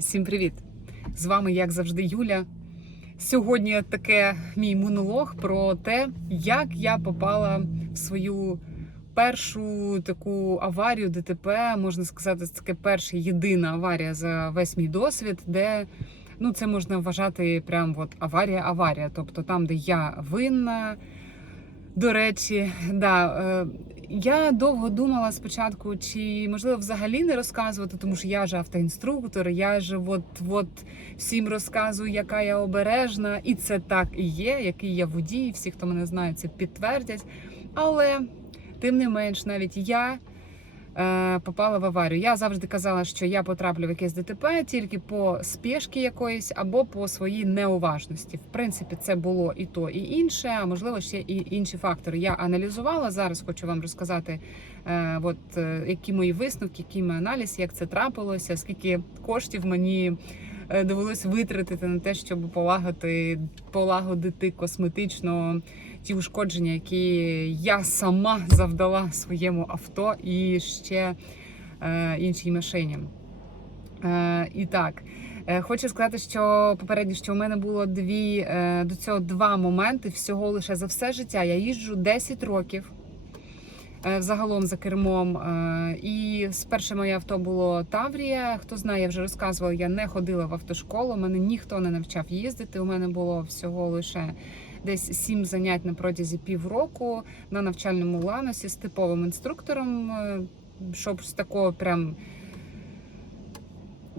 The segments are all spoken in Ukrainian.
Всім привіт! З вами, як завжди, Юля. Сьогодні таке мій монолог про те, як я попала в свою першу таку аварію ДТП. Можна сказати, це таке перша єдина аварія за весь мій досвід, де ну це можна вважати прям от аварія-аварія. Тобто там, де я винна. До речі, да, е, я довго думала спочатку, чи можливо взагалі не розказувати, тому що я ж автоінструктор, я ж от, от всім розказую, яка я обережна, і це так і є, який я водій. Всі, хто мене знає, це підтвердять. Але тим не менш, навіть я попала в аварію. Я завжди казала, що я потраплю в якесь ДТП тільки по спешки якоїсь або по своїй неуважності. В принципі, це було і то, і інше, а можливо ще і інші фактори. Я аналізувала зараз. Хочу вам розказати, е, от е, які мої висновки, який мій аналіз, як це трапилося, скільки коштів мені. е, Довелось витратити на те, щоб полагодити, полагодити косметично ті ушкодження, які я сама завдала своєму авто і ще е, іншій машині. Е, і так, е, хочу сказати, що попередньо, що у мене було дві е, до цього два моменти всього лише за все життя. Я їжджу 10 років. е, Взагалом за кермом, і сперше моє авто було Таврія. Хто знає, я вже розказувала, я не ходила в автошколу. Мене ніхто не навчав їздити. У мене було всього лише десь сім занять на протязі півроку на навчальному ланосі з типовим інструктором, е, щоб з такого прям.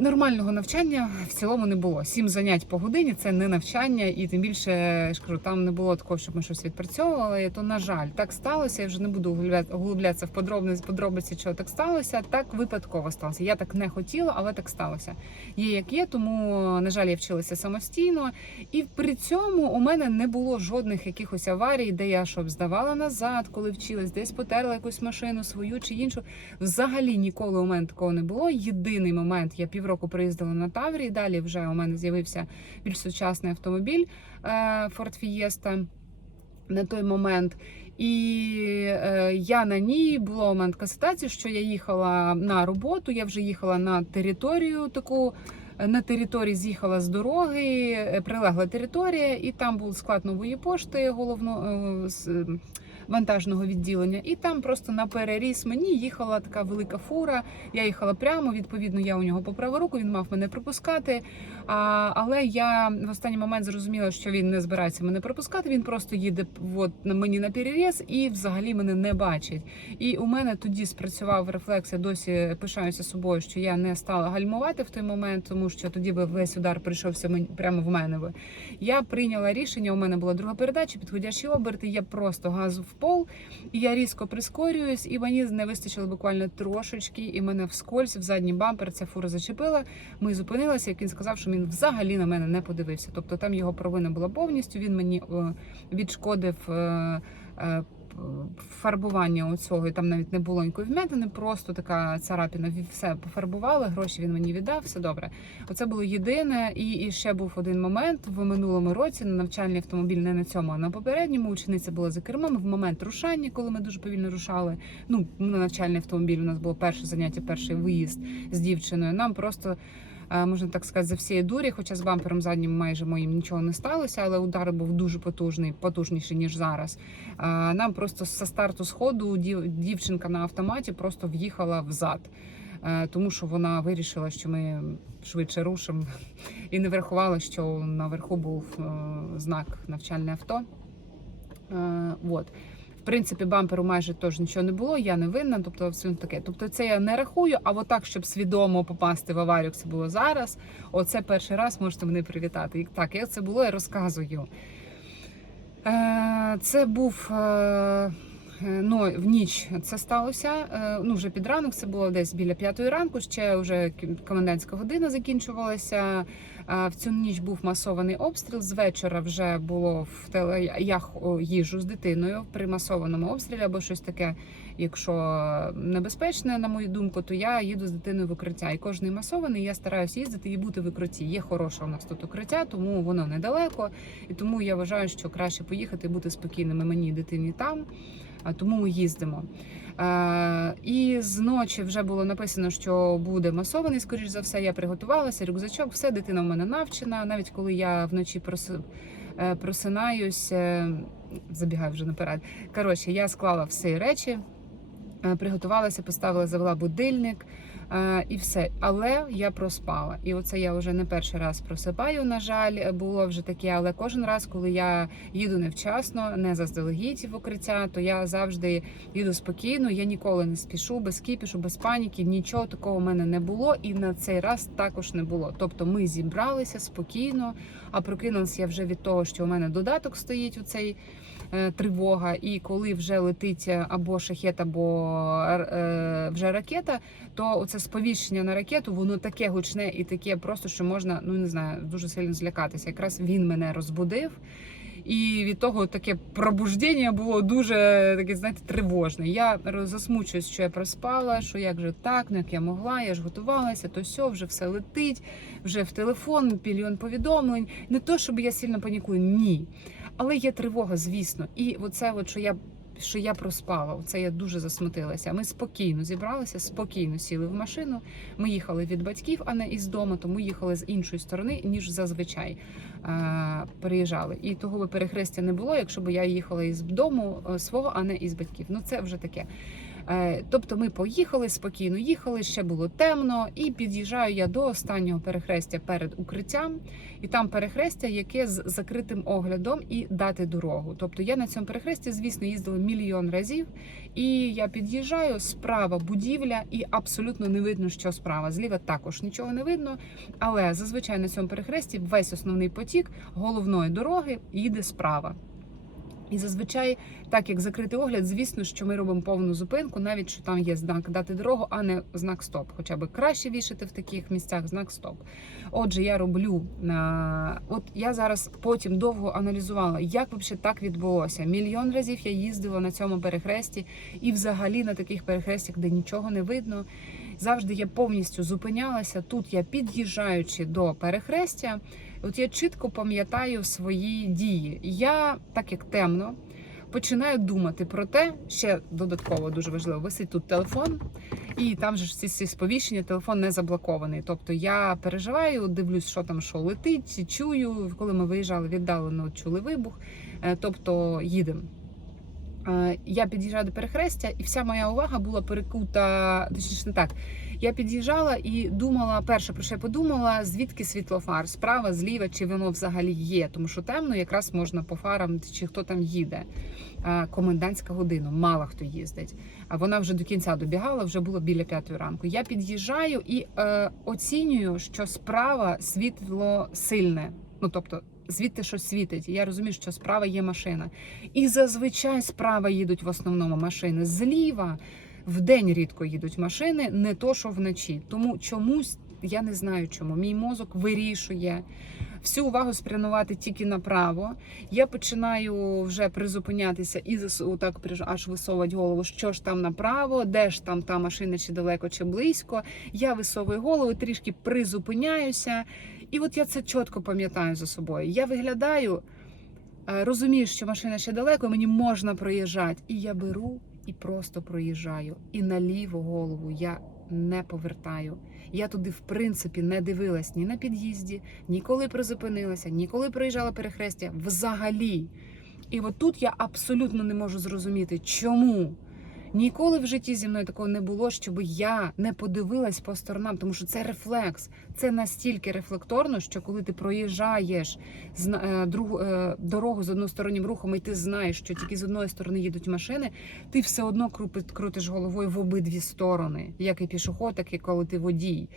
Нормального навчання в цілому не було. Сім занять по годині це не навчання, і тим більше ж кажу, там не було такого, щоб ми щось відпрацьовували. То на жаль, так сталося. Я вже не буду углубля- углублятися в подробниці, подробиці, чого так сталося. Так випадково сталося. Я так не хотіла, але так сталося. Є як є, тому на жаль, я вчилася самостійно, і при цьому у мене не було жодних якихось аварій, де я щоб здавала назад, коли вчилась, десь потерла якусь машину свою чи іншу. Взагалі ніколи у мене такого не було. Єдиний момент я півроку приїздила на Таврі. Далі вже у мене з'явився більш сучасний автомобіль е, Ford Fiesta на той момент. І е, я на ній була у мене така ситуація, що я їхала на роботу. Я вже їхала на територію таку. е, На території з'їхала з дороги, е, прилегла територія, і там був склад нової пошти головно вантажного відділення. І там просто на переріз мені їхала така велика фура. Я їхала прямо. Відповідно, я у нього по праву руку. Він мав мене пропускати. Але я в останній момент зрозуміла, що він не збирається мене пропускати. Він просто їде от, мені на переріз і взагалі мене не бачить. І у мене тоді спрацював рефлекс. Я досі пишаюся собою, що я не стала гальмувати в той момент, тому що тоді би весь удар прийшовся прямо в мене. Я прийняла рішення. У мене була друга передача, підходящі оберти. Я просто газу в пол, і я різко прискорююсь, і мені не вистачило буквально трошечки, і мене вскользь в задній бампер ця фура зачепила. Ми зупинилися, як він сказав, що він взагалі на мене не подивився. Тобто там його провина була повністю. Він мені е, відшкодив. е, е, Фарбування у цього, і там навіть не було ніякої вмятини, просто така царапіна. Все пофарбували, гроші він мені віддав, все добре. Оце було єдине. І, і ще був один момент в минулому році на навчальний автомобіль не на цьому, а на попередньому. Учениця була за кермом в момент рушання, коли ми дуже повільно рушали. Ну, на навчальний автомобіль у нас було перше заняття, перший виїзд з дівчиною. Нам просто. Е, Можна так сказати, за всієї дурі, хоча з бампером заднім майже моїм нічого не сталося, але удар був дуже потужний, потужніший ніж зараз. Е, Нам просто з старту сходу дівчинка на автоматі просто в'їхала взад, Е, тому що вона вирішила, що ми швидше рушимо, і не врахувала, що наверху був знак навчальне авто. Вот. В принципі, бамперу майже теж нічого не було, я не винна, тобто все таке. Тобто це я не рахую, а отак, щоб свідомо попасти в аварію, як це було зараз. Оце перший раз можете мене привітати. І так, як це було, я розказую. Е, Це був е, е, ну, в ніч це сталося. Ну, вже під ранок, це було десь біля п'ятої ранку. Ще вже комендантська година закінчувалася. В цю ніч був масований обстріл. З вечора вже було в теле. Я їжу з дитиною при масованому обстрілі або щось таке. Якщо небезпечне, на мою думку, то я їду з дитиною в укриття. І кожний масований я стараюся їздити і бути в укритті. Є хороше у нас тут укриття, тому воно недалеко. І тому я вважаю, що краще поїхати бути спокійними мені дитині там. Тому ми їздимо. Е, і зночі вже було написано, що буде масований, скоріш за все. Я приготувалася, рюкзачок, все дитина в мене навчена. Навіть коли я вночі е, просинаюсь, е, забігаю вже наперед. Коротше, я склала всі речі, приготувалася, поставила, завела будильник. Е, І все, але я проспала. І оце я вже не перший раз просипаю. На жаль, було вже таке. Але кожен раз, коли я їду невчасно, не заздалегідь в укриття, то я завжди їду спокійно. Я ніколи не спішу, без кіпішу, без паніки. Нічого такого в мене не було, і на цей раз також не було. Тобто ми зібралися спокійно, а прокинулася я вже від того, що у мене додаток стоїть у цей тривога. І коли вже летить або шахет, або е, вже ракета, то оце сповіщення на ракету, воно таке гучне і таке просто, що можна, ну не знаю, дуже сильно злякатися. Якраз він мене розбудив. І від того таке пробуждення було дуже таке, знаєте, тривожне. Я засмучуюсь, що я проспала, що як же так, ну як я могла, я ж готувалася, то все, вже все летить, вже в телефон, мільйон повідомлень. Не то, щоб я сильно панікую, ні. Але є тривога, звісно. І оце, от, що я. Що я проспала, це я дуже засмутилася. Ми спокійно зібралися, спокійно сіли в машину. Ми їхали від батьків, а не із дому, тому їхали з іншої сторони, ніж зазвичай а, переїжджали. І того би перехрестя не було, якщо б я їхала із дому е, свого, а не із батьків. Ну це вже таке. Е, Тобто ми поїхали спокійно, їхали, ще було темно, і під'їжджаю я до останнього перехрестя перед укриттям, і там перехрестя, яке з закритим оглядом і дати дорогу. Тобто я на цьому перехресті, звісно, їздила мільйон разів, і я під'їжджаю справа будівля, і абсолютно не видно, що справа. Зліва також нічого не видно. Але зазвичай на цьому перехресті весь основний потік головної дороги їде справа. І зазвичай, так як закритий огляд, звісно, що ми робимо повну зупинку, навіть що там є знак дати дорогу, а не знак стоп. Хоча б краще вішати в таких місцях знак стоп. Отже, я роблю от я зараз потім довго аналізувала, як взагалі так відбулося. Мільйон разів я їздила на цьому перехресті, і взагалі на таких перехрестях, де нічого не видно. Завжди я повністю зупинялася. Тут я під'їжджаючи до перехрестя. От я чітко пам'ятаю свої дії. Я, так як темно, починаю думати про те, ще додатково дуже важливо, висить тут телефон, і там же ці, ці сповіщення, телефон не заблокований. Тобто я переживаю, дивлюсь, що там що летить, чую. Коли ми виїжджали віддалено, чули вибух. Е, Тобто їдемо. Е, Я під'їжджаю до перехрестя, і вся моя увага була перекута, точніше не так. Я під'їжджала і думала, перше про що я подумала, звідки світлофар, справа, зліва, чи воно взагалі є, тому що темно якраз можна по фарам, чи хто там їде. Е, Комендантська година, мало хто їздить. А вона вже до кінця добігала, вже було біля п'ятої ранку. Я під'їжджаю і е, оцінюю, що справа світло сильне. Ну тобто. Звідти щось світить. Я розумію, що справа є машина. І зазвичай справа їдуть в основному машини. Зліва в день рідко їдуть машини, не то, що вночі. Тому чомусь я не знаю чому. Мій мозок вирішує всю увагу спрямувати тільки направо. Я починаю вже призупинятися і приж- аж висовувати голову, що ж там направо, де ж там та машина, чи далеко, чи близько. Я висовую голову, трішки призупиняюся. І от я це чітко пам'ятаю за собою. Я виглядаю, е, розумію, що машина ще далеко, мені можна проїжджати. І я беру і просто проїжджаю. І на ліву голову я не повертаю. Я туди, в принципі, не дивилась ні на під'їзді, ніколи призупинилася, ніколи проїжджала перехрестя. Взагалі. І от тут я абсолютно не можу зрозуміти, чому. Ніколи в житті зі мною такого не було, щоб я не подивилась по сторонам, тому що це рефлекс. Це настільки рефлекторно, що коли ти проїжджаєш е, е, дорогу з одностороннім рухом, і ти знаєш, що тільки з одної сторони їдуть машини, ти все одно крутиш головою в обидві сторони, як і пішоход, так і коли ти водій.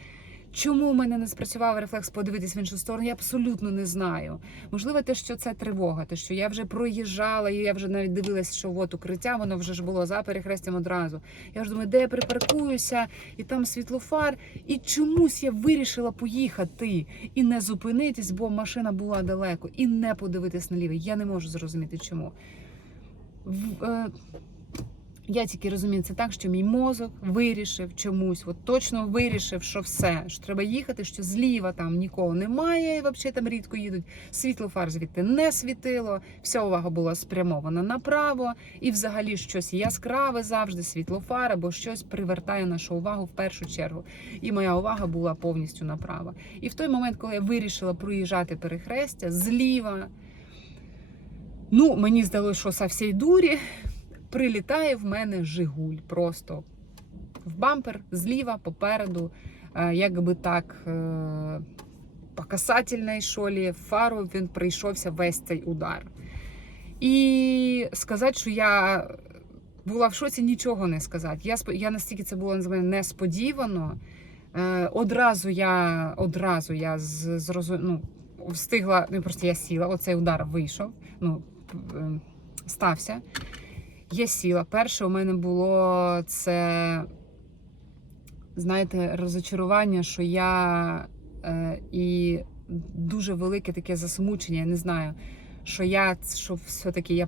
Чому в мене не спрацював рефлекс подивитись в іншу сторону? Я абсолютно не знаю. Можливо, те, що це тривога, те, що я вже проїжджала, і я вже навіть дивилась, що от укриття, воно вже ж було за перехрестям одразу. Я ж думаю, де я припаркуюся, і там світлофар. І чомусь я вирішила поїхати і не зупинитись, бо машина була далеко, і не подивитись наліво. Я не можу зрозуміти, чому. В- е, Я тільки розумію це так, що мій мозок вирішив чомусь, от точно вирішив, що все, що треба їхати, що зліва там нікого немає, і взагалі там рідко їдуть. Світло фар звідти не світило, вся увага була спрямована направо, і взагалі щось яскраве завжди, світло фар або щось привертає нашу увагу в першу чергу. І моя увага була повністю направо. І в той момент, коли я вирішила проїжджати перехрестя зліва, ну мені здалося, що со всій дурі прилітає в мене Жигуль просто в бампер зліва, попереду, е, якби так е, по касательній шолі, фару він прийшовся весь цей удар. І сказати, що я була в шоці, нічого не сказати. Я, я настільки це було за мене несподівано. Е, одразу я одразу я зрозу- ну, встигла, ну просто я сіла, оцей удар вийшов, ну, е, стався. Я сіла. Перше у мене було це, знаєте, розочарування, що я е, і дуже велике таке засмучення, я не знаю. Що я що все-таки я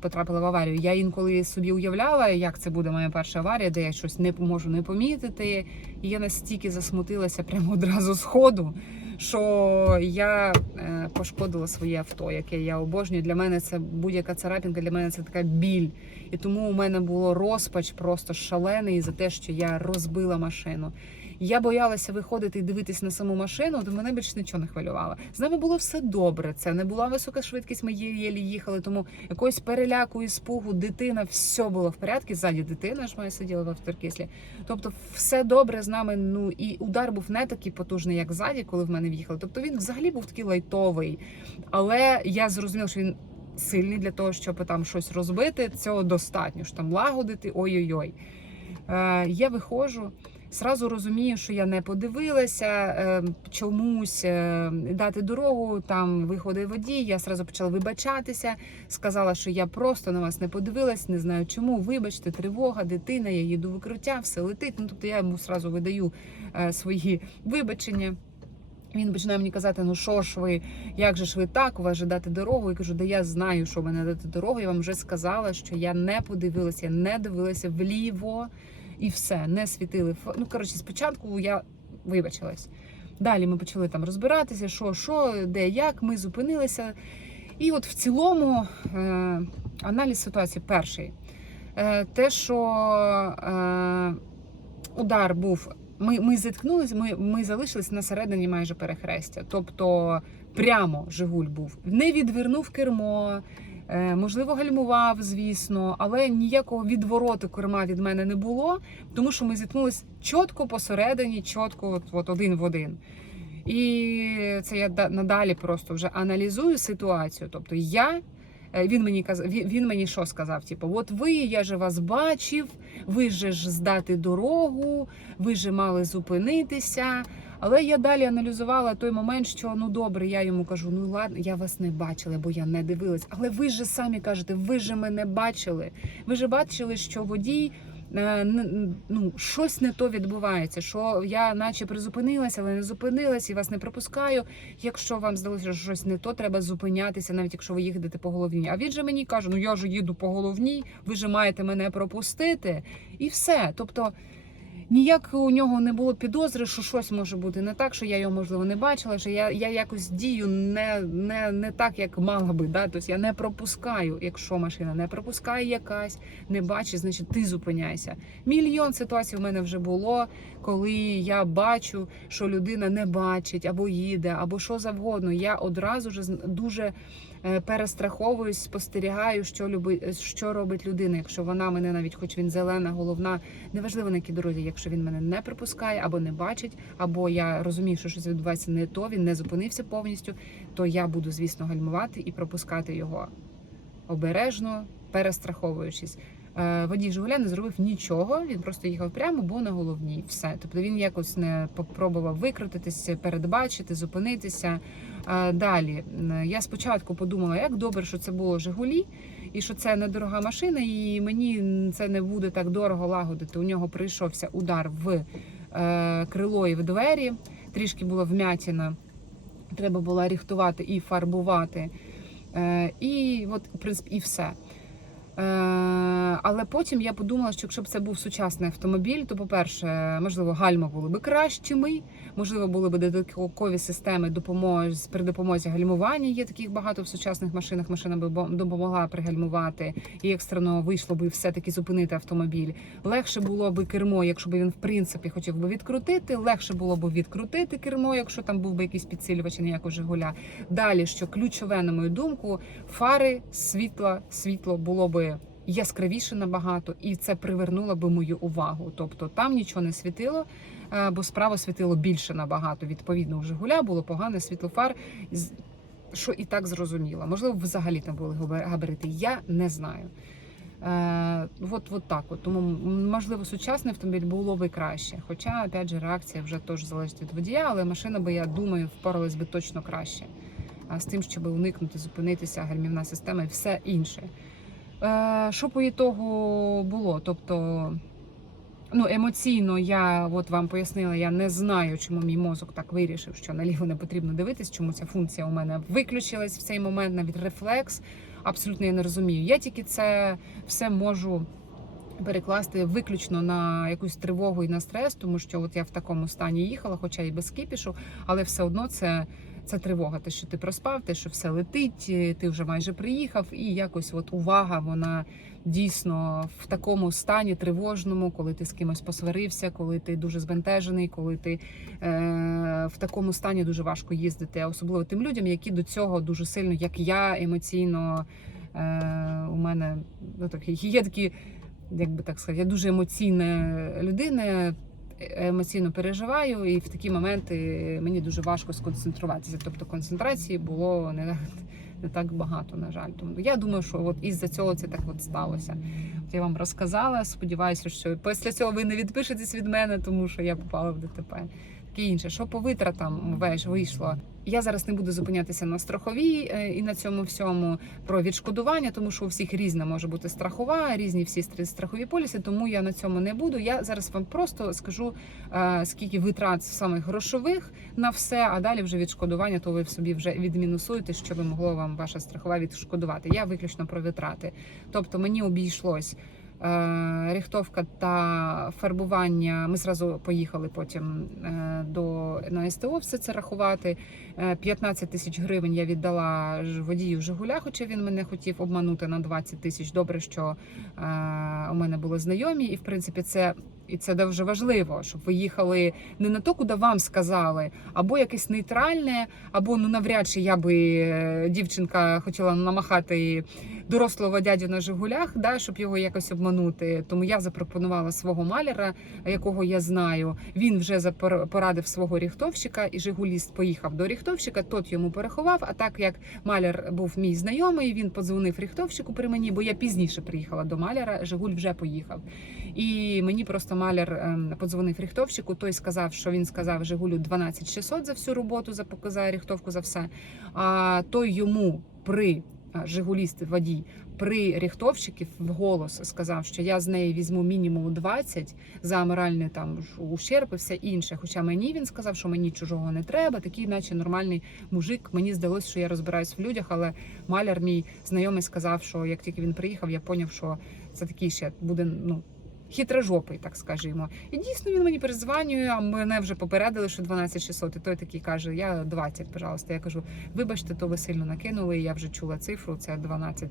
потрапила в аварію. Я інколи собі уявляла, як це буде моя перша аварія, де я щось не можу не помітити. І я настільки засмутилася прямо одразу з ходу, що я е, пошкодила своє авто, яке я обожнюю. Для мене це будь-яка царапінка, для мене це така біль. І тому у мене було розпач просто шалений за те, що я розбила машину. Я боялася виходити і дивитись на саму машину, то мене більше нічого не хвилювало. З нами було все добре. Це не була висока швидкість. Ми єлі їхали, тому якогось переляку і спугу, дитина, все було в порядку. Ззаді дитина ж моя сиділа в автокреслі. Тобто, все добре з нами. Ну і удар був не такий потужний, як ззаді, коли в мене в'їхали. Тобто він взагалі був такий лайтовий. Але я зрозуміла, що він сильний для того, щоб там щось розбити. Цього достатньо що там лагодити. Ой-ой-ой. Е, я виходжу. Сразу розумію, що я не подивилася е, чомусь е, дати дорогу. Там виходить водій. Я сразу почала вибачатися. Сказала, що я просто на вас не подивилась, не знаю чому. Вибачте, тривога, дитина, я їду в укриття, все летить. Ну тобто я йому сразу видаю е, свої вибачення. Він починає мені казати, ну що ж ви, як же ж ви так, у вас же дати дорогу. Я кажу, да я знаю, що мене дати дорогу. Я вам вже сказала, що я не подивилася, я не дивилася вліво і все, не світили. Ну, коротше, спочатку я вибачилась. Далі ми почали там розбиратися, що, що, де, як, ми зупинилися. І от в цілому е, аналіз ситуації перший. Е, те, що е, удар був, ми, ми зіткнулися, ми, ми залишились на середині майже перехрестя. Тобто прямо Жигуль був. Не відвернув кермо, можливо, гальмував, звісно, але ніякого відвороту керма від мене не було, тому що ми зіткнулись чітко посередині, чітко от, от один в один. І це я надалі просто вже аналізую ситуацію. Тобто я. е, Він мені казав, він мені що сказав? Типу, от ви, я же вас бачив, ви же ж здати дорогу, ви же мали зупинитися. Але я далі аналізувала той момент, що ну добре, я йому кажу: ну ладно, я вас не бачила, бо я не дивилась. Але ви ж самі кажете, ви ж мене бачили. Ви ж бачили, що водій. е, Ну, щось не то відбувається, що я наче призупинилася, але не зупинилась і вас не пропускаю. Якщо вам здалося, що щось не то, треба зупинятися, навіть якщо ви їдете по головній. А він же мені каже: ну я ж їду по головній, ви ж маєте мене пропустити, і все. Тобто ніяк у нього не було підозри, що щось може бути не так, що я його можливо не бачила, що я, я якось дію не, не, не так, як мала би. Да? Тобто я не пропускаю, якщо машина не пропускає якась, не бачить, значить ти зупиняйся. Мільйон ситуацій в мене вже було, коли я бачу, що людина не бачить або їде, або що завгодно. Я одразу ж дуже перестраховуюсь, спостерігаю, що люби, що робить людина. Якщо вона мене навіть, хоч він зелена, головна, неважливо на якій дорозі, якщо він мене не пропускає або не бачить, або я розумію, що щось відбувається не то, він не зупинився повністю, то я буду, звісно, гальмувати і пропускати його обережно, перестраховуючись. Е, Водій Жигуля не зробив нічого, він просто їхав прямо, бо на головній. Все. Тобто він якось не попробував викрутитися, передбачити, зупинитися. Е, Далі я спочатку подумала, як добре, що це було Жигулі, і що це недорога машина, і мені це не буде так дорого лагодити. У нього прийшовся удар в е, крило і в двері, трішки була вмятіна. Треба було ріхтувати і фарбувати. Е, і от, в принципі, і все. Е, але потім я подумала, що якщо б це був сучасний автомобіль, то, по-перше, можливо, гальма були б кращими, можливо, були б додаткові системи допомоги при допомозі гальмування. Є таких багато в сучасних машинах. Машина би допомогла пригальмувати і екстрено вийшло би все-таки зупинити автомобіль. Легше було би кермо, якщо б він в принципі хотів би відкрутити. Легше було б відкрутити кермо, якщо там був би якийсь підсилювач, не як у Жигуля. Далі, що ключове, на мою думку, фари, світла, світло було би яскравіше набагато, і це привернуло би мою увагу. Тобто там нічого не світило, е, бо справа світило більше набагато. Відповідно, у Жигуля було погане світло фар. з- Що і так зрозуміло. Можливо, взагалі там були габар- габарити. Я не знаю. Е, от, от так. От. Тому можливо сучасний автомобіль було би краще. Хоча, опять же, реакція вже теж залежить від водія, але машина би, я думаю, впоралась би точно краще. А з тим, щоб уникнути, зупинитися, гальмівна система і все інше. Е, що по ітогу було? Тобто, ну, емоційно я от вам пояснила, я не знаю, чому мій мозок так вирішив, що наліво не потрібно дивитись, чому ця функція у мене виключилась в цей момент, навіть рефлекс. Абсолютно я не розумію. Я тільки це все можу перекласти виключно на якусь тривогу і на стрес, тому що от я в такому стані їхала, хоча і без кипішу, але все одно це. Це тривога, те, що ти проспав, те, що все летить, е, ти вже майже приїхав, і якось от увага, вона дійсно в такому стані тривожному, коли ти з кимось посварився, коли ти дуже збентежений, коли ти е, в такому стані дуже важко їздити, особливо тим людям, які до цього дуже сильно, як я, емоційно е, у мене ну, так, є такі, як би так сказати, я дуже емоційна людина. Емоційно переживаю, і в такі моменти мені дуже важко сконцентруватися. Тобто концентрації було не, не так багато, на жаль. Тому я думаю, що от із-за цього це так от сталося. От я вам розказала. Сподіваюся, що після цього ви не відпишетесь від мене, тому що я попала в ДТП. Таке інше, що по витратам веш вийшло. Я зараз не буду зупинятися на страховій е, і на цьому всьому про відшкодування, тому що у всіх різна може бути страхова, різні всі стр- страхові поліси. Тому я на цьому не буду. Я зараз вам просто скажу, е, скільки витрат саме грошових на все, а далі вже відшкодування, то ви собі вже відмінусуєте, що би могло вам ваша страхова відшкодувати. Я виключно про витрати. Тобто мені обійшлось. Е, Рихтовка та фарбування. Ми зразу поїхали потім е, до на СТО все це рахувати. Е, 15 тисяч гривень я віддала водію Жигуля, хоча він мене хотів обманути на 20 тисяч. Добре, що е, у мене були знайомі, і в принципі це. І це дуже важливо, щоб ви їхали не на то, куди вам сказали, або якесь нейтральне, або ну навряд чи я би е, дівчинка хотіла намахати дорослого дядю на Жигулях, да, щоб його якось обманути. Тому я запропонувала свого маляра, якого я знаю. Він вже порадив свого ріхтовщика, і Жигуліст поїхав до ріхтовщика. Тот йому переховав. А так як маляр був мій знайомий, він подзвонив ріхтовщику при мені, бо я пізніше приїхала до маляра. Жигуль вже поїхав. І мені просто маляр ем, подзвонив ріхтовщику. Той сказав, що він сказав Жигулю 12 600 за всю роботу, за пок- ріхтовку, за все. А той йому при Жигуліст водій при ріхтовщиків вголос сказав, що я з неї візьму мінімум 20 за моральний там ущерб і все інше. Хоча мені він сказав, що мені чужого не треба. Такий, наче нормальний мужик. Мені здалося, що я розбираюсь в людях, але маляр мій знайомий сказав, що як тільки він приїхав, я поняв, що це такий ще буде ну. Хитрожопий, так скажімо. І дійсно він мені перезванює, а мене вже попередили, що 12 600. І той такий каже: я 20, пожалуйста. Я кажу, вибачте, то ви сильно накинули. Я вже чула цифру, це 12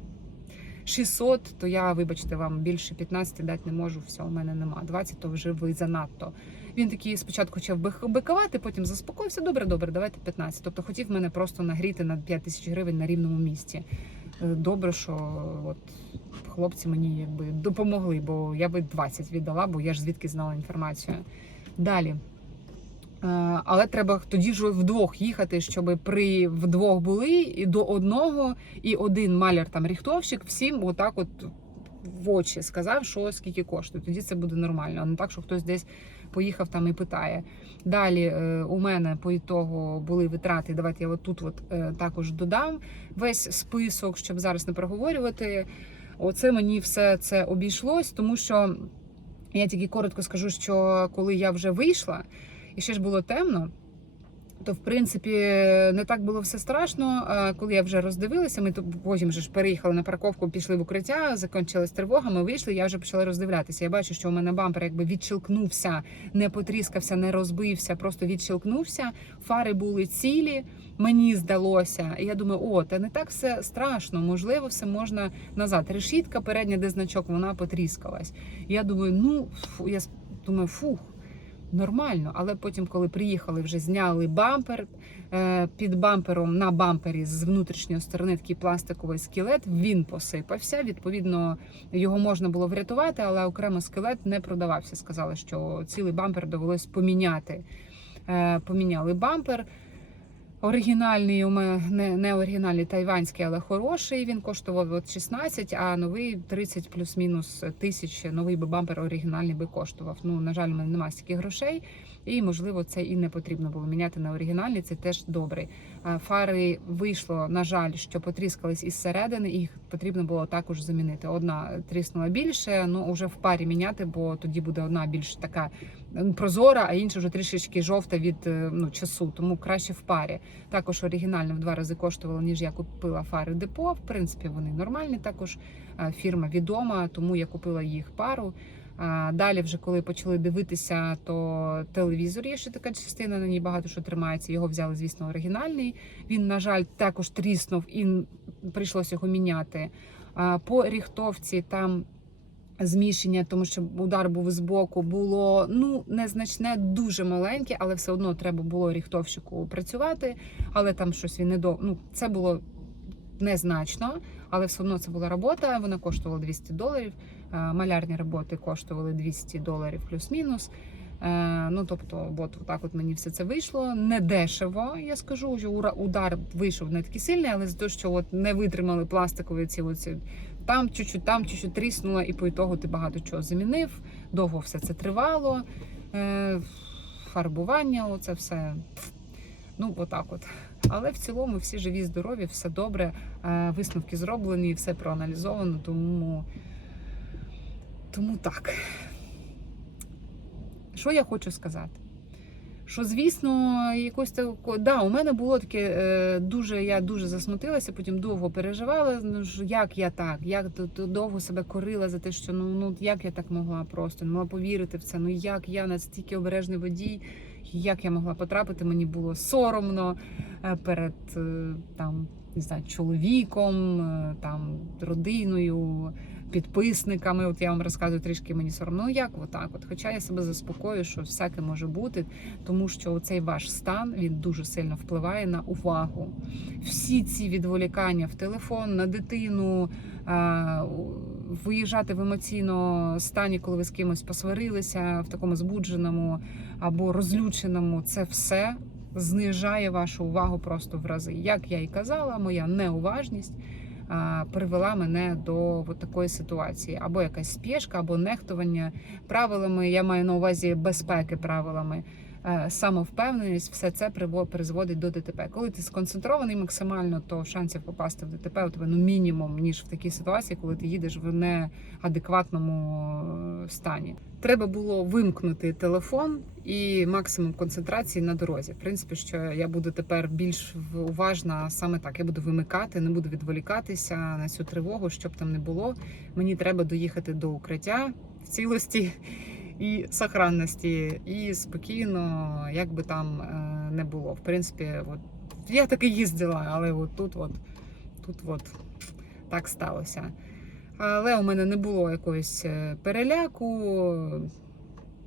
600, то я, вибачте, вам більше 15 дати не можу, все, у мене нема. 20, то вже ви занадто. Він такий спочатку почав бик- бикувати, потім заспокоївся. Добре, добре, давайте 15. Тобто хотів мене просто нагріти на 5 тисяч гривень на рівному місці. Е, Добре, що от хлопці мені якби допомогли, бо я би 20 віддала, бо я ж звідки знала інформацію. Далі. Е, Але треба тоді ж вдвох їхати, щоб при вдвох були і до одного, і один маляр там ріхтовщик всім отак от в очі сказав, що скільки коштує. Тоді це буде нормально, а не так, що хтось десь поїхав там і питає. Далі е, у мене по ітогу були витрати. Давайте я от тут от, е, також додам весь список, щоб зараз не проговорювати. Оце мені все це обійшлось, тому що я тільки коротко скажу, що коли я вже вийшла, і ще ж було темно. То, в принципі, не так було все страшно. Коли я вже роздивилася, ми тут потім вже ж переїхали на парковку, пішли в укриття, закінчилась тривога. Ми вийшли. Я вже почала роздивлятися. Я бачу, що у мене бампер якби відщелкнувся, не потріскався, не розбився, просто відщелкнувся. Фари були цілі. Мені здалося. Я думаю, о, та не так все страшно. Можливо, все можна назад. Решітка передня, де значок, вона потріскалась. Я думаю, ну я думаю, фух. Нормально, але потім, коли приїхали, вже зняли бампер. е, Під бампером на бампері з внутрішньої сторони такий пластиковий скелет. Він посипався. Відповідно, його можна було врятувати, але окремо скелет не продавався. Сказали, що цілий бампер довелось поміняти. Е, Поміняли бампер. Оригінальний у мене не, оригінальний тайванський, але хороший. Він коштував от 16, а новий 30 плюс-мінус тисяч. Новий би бампер оригінальний би коштував. Ну на жаль, у мене немає стільки грошей, і можливо це і не потрібно було міняти на оригінальний. Це теж добре. А Фари вийшло, на жаль, що потріскались із середини, їх потрібно було також замінити. Одна тріснула більше, ну вже в парі міняти, бо тоді буде одна більш така прозора, а інша вже трішечки жовта від е, ну, часу, тому краще в парі. Також оригінально в два рази коштувало, ніж я купила фари депо. В принципі, вони нормальні. Також е, фірма відома, тому я купила їх пару. Далі, вже коли почали дивитися, то телевізор є ще така частина, на ній багато що тримається. Його взяли, звісно, оригінальний. Він, на жаль, також тріснув і прийшлося його міняти. По ріхтовці там зміщення, тому що удар був з боку, було ну незначне, дуже маленьке, але все одно треба було ріхтовщику працювати. Але там щось він не до ну це було незначно, але все одно це була робота. Вона коштувала 200 доларів. Е, Малярні роботи коштували 200 доларів плюс-мінус. Е, Ну тобто, от так от мені все це вийшло. Не дешево, я скажу, що удар вийшов не такий сильний, але з того, що от не витримали пластикові ці оці там чуть-чуть, там чуть-чуть тріснуло, і по ітогу ти багато чого замінив. Довго все це тривало. Е, Фарбування, оце все. Ну, отак от. Але в цілому всі живі, здорові, все добре. Висновки зроблені, все проаналізовано, тому, тому так. Що я хочу сказати? Що, звісно, якось тако, да, у мене було таке е, дуже, я дуже засмутилася, потім довго переживала. Ну як я так, як довго себе корила за те, що ну ну як я так могла просто не могла повірити в це. Ну як я настільки обережний водій, як я могла потрапити? Мені було соромно е, перед е, там не знаю, чоловіком, там родиною, підписниками. От я вам розказую трішки мені соромно. Ну як отак? От, хоча я себе заспокоюю, що всяке може бути, тому що цей ваш стан він дуже сильно впливає на увагу. Всі ці відволікання в телефон на дитину. Виїжджати в емоційно стані, коли ви з кимось посварилися, в такому збудженому або розлюченому, це все знижає вашу увагу просто в рази. Як я і казала, моя неуважність привела мене до от такої ситуації, або якась спішка, або нехтування правилами. Я маю на увазі безпеки правилами. Е, Самовпевненість, все це призводить до ДТП. Коли ти сконцентрований максимально, то шансів попасти в ДТП у тебе ну мінімум ніж в такій ситуації, коли ти їдеш в неадекватному е, стані. Треба було вимкнути телефон і максимум концентрації на дорозі. В принципі, що я буду тепер більш уважна саме так. Я буду вимикати, не буду відволікатися на цю тривогу, щоб там не було. Мені треба доїхати до укриття в цілості і сохранності, і спокійно, як би там е, не було. В принципі, от я таки їздила, але от тут, от тут, от так сталося. Але у мене не було якогось е, переляку,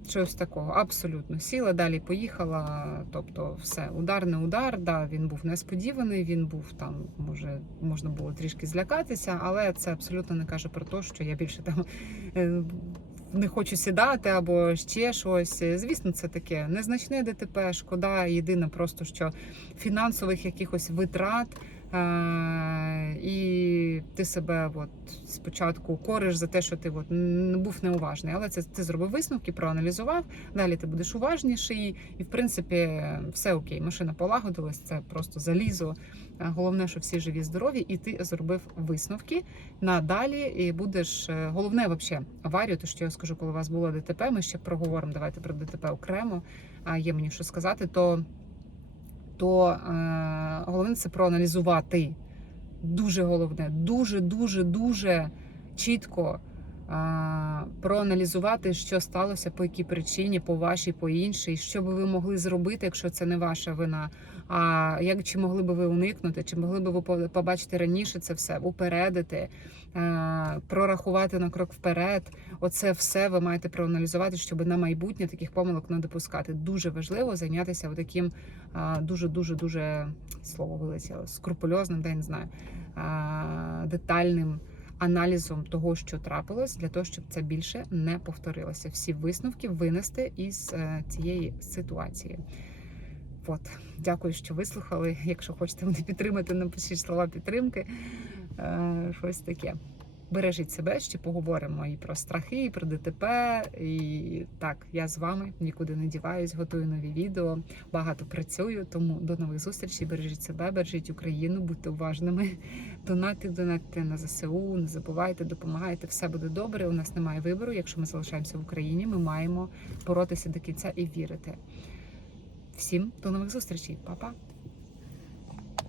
щось такого. Абсолютно. Сіла, далі поїхала. Тобто, все, удар не удар. Да, він був несподіваний, він був там, може, можна було трішки злякатися, але це абсолютно не каже про те, що я більше там. Не хочу сідати або ще щось. Звісно, це таке незначне ДТП. Шкода. Єдине, просто що фінансових якихось витрат. Е, і ти себе от спочатку кориш за те, що ти от був неуважний, але це ти зробив висновки, проаналізував. Далі ти будеш уважніший, і в принципі все окей. Машина полагодилась, це просто залізо. Е, Головне, що всі живі, здорові, і ти зробив висновки надалі. І будеш е, головне, вообще аварію. То що я скажу, коли у вас було ДТП, ми ще проговоримо. Давайте про ДТП окремо. А є мені що сказати, то то е, головне це проаналізувати. Дуже головне, дуже, дуже, дуже чітко проаналізувати, що сталося, по якій причині, по вашій, по іншій, що би ви могли зробити, якщо це не ваша вина. А як чи могли би ви уникнути, чи могли би ви побачити раніше це все, упередити, е, прорахувати на крок вперед. Оце все ви маєте проаналізувати, щоб на майбутнє таких помилок не допускати. Дуже важливо зайнятися таким дуже, дуже, дуже слово вилетіло скрупульозним, де не знаю, детальним аналізом того, що трапилось, для того, щоб це більше не повторилося. Всі висновки винести із е, цієї ситуації. От, дякую, що вислухали. Якщо хочете мене підтримати, напишіть слова підтримки. Е, Щось таке. Бережіть себе, ще поговоримо і про страхи, і про ДТП. І так, я з вами нікуди не діваюсь, готую нові відео, багато працюю. Тому до нових зустрічей. Бережіть себе, бережіть Україну, будьте уважними. Донати, донатьте на ЗСУ, не забувайте, допомагайте. Все буде добре. У нас немає вибору. Якщо ми залишаємося в Україні, ми маємо боротися до кінця і вірити. Всім до нових зустрічей, Па-па!